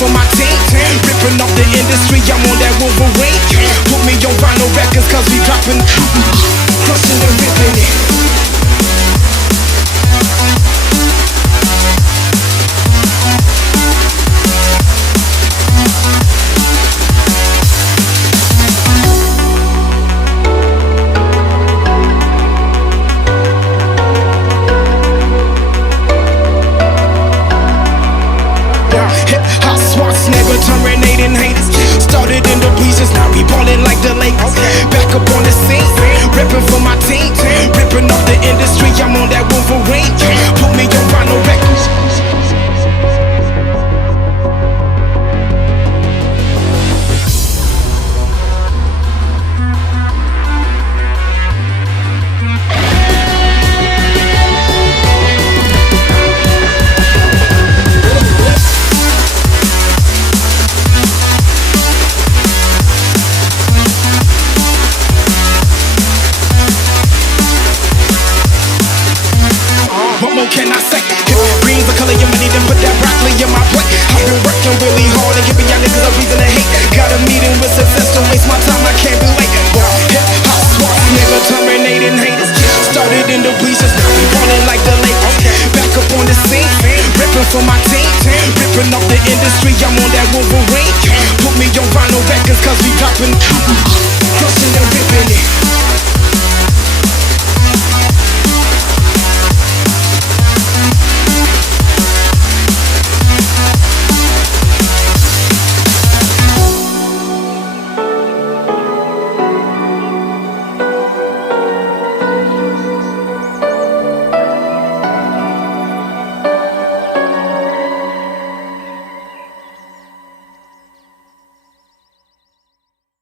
for my team. Ripping off the industry, I'm on that Wolverine. Put me on vinyl records, cause we dropping, crushing and ripping it. Terminating haters. Started in the bleachers, now we ballin' like the Lakers. Back up on the scene, ripping for my team. Ripping off the industry, I'm on that Wolverine. Put me on vinyl records. What more can I say? Green's the color of money, then put that broccoli in my plate. I've been working really hard and giving y'all niggas a reason to hate. Got a meeting with success, don't waste my time, I can't